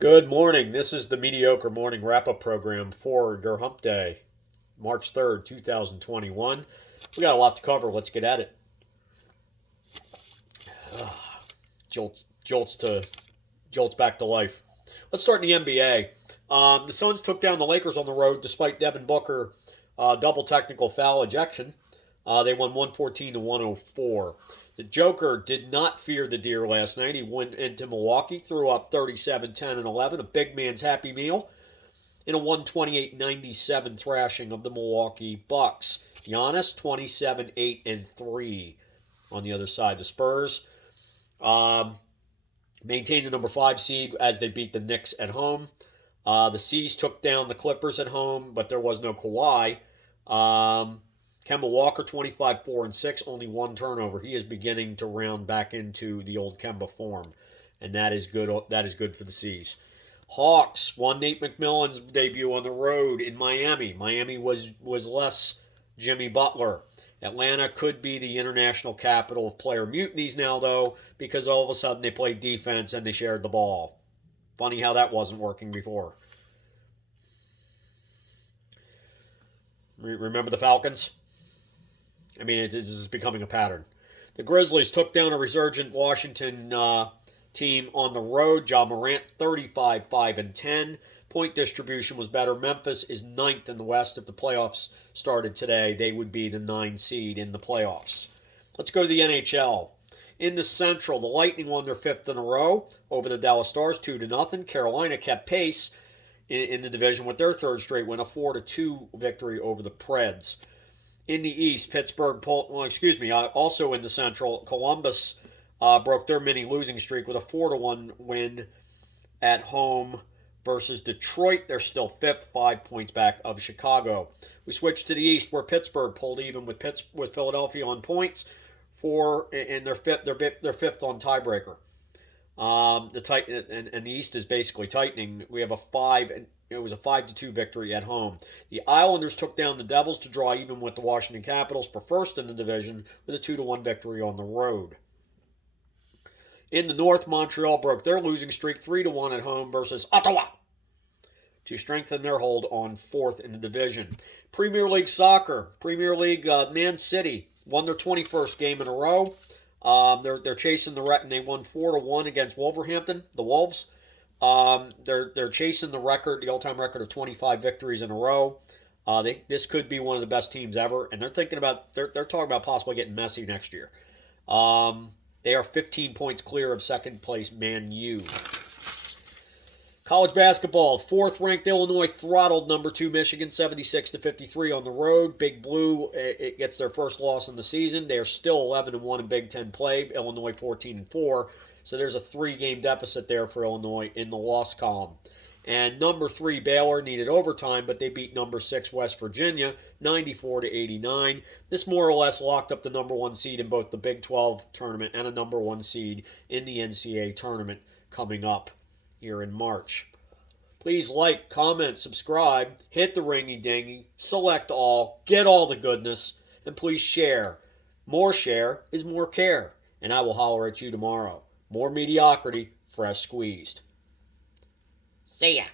Good morning. This is the Mediocre Morning Wrap-Up program for your hump day, March 3rd, 2021. We got a lot to cover. Let's get at it. Jolts back to life. Let's start in the NBA. The Suns took down the Lakers on the road despite Devin Booker double technical foul ejection. They won 114 to 104. The Joker did not fear the deer last night. He went into Milwaukee, threw up 37, 10, and 11, a big man's happy meal, in a 128-97 thrashing of the Milwaukee Bucks. Giannis, 27, 8, and 3 on the other side. The Spurs maintained the number 5 seed as they beat the Knicks at home. The C's took down the Clippers at home, but there was no Kawhi. Kemba Walker, 25, 4, and 6, only one turnover. He is beginning to round back into the old Kemba form, and that is good. That is good for the C's. Hawks won Nate McMillan's debut on the road in Miami. Miami was less Jimmy Butler. Atlanta could be the international capital of player mutinies now, though, because all of a sudden they played defense and they shared the ball. Funny how that wasn't working before. Remember the Falcons? I mean, this is becoming a pattern. The Grizzlies took down a resurgent Washington team on the road. Ja Morant, 35, 5, and 10. Point distribution was better. Memphis is ninth in the West. If the playoffs started today, they would be the 9 seed in the playoffs. Let's go to the NHL. In the Central, the Lightning won their 5th in a row over the Dallas Stars, 2-0. Carolina kept pace in the division with their 3rd straight win, a 4-2 victory over the Preds. In the East, also in the Central, Columbus broke their mini losing streak with a 4-1 win at home versus Detroit. They're still 5th, 5 points back of Chicago. We switch to the East, where Pittsburgh pulled even with Philadelphia on points and they're 5th on tiebreaker. The East is basically tightening. We have it was a 5-2 victory at home. The Islanders took down the Devils to draw even with the Washington Capitals for first in the division with a 2-1 victory on the road. In the North, Montreal broke their losing streak 3-1 at home versus Ottawa to strengthen their hold on 4th in the division. Premier League soccer. Premier League Man City won their 21st game in a row. They're chasing the record, and they won 4-1 against Wolverhampton, the Wolves. They're chasing the all-time record of 25 victories in a row. This could be one of the best teams ever, and they're talking about possibly getting Messi next year. They are 15 points clear of second place Man U. College basketball, 4th-ranked Illinois throttled number 2 Michigan 76-53 on the road. Big Blue it gets their first loss in the season. They are still 11-1 in Big Ten play. Illinois 14-4. So there's a 3-game deficit there for Illinois in the loss column. And number 3 Baylor needed overtime, but they beat number 6 West Virginia 94-89. This more or less locked up the number 1 seed in both the Big 12 tournament and a number 1 seed in the NCAA tournament coming up here in March. Please like, comment, subscribe, hit the ringy dingy, select all, get all the goodness, and please share. More share is more care, and I will holler at you tomorrow. More mediocrity, fresh squeezed. See ya.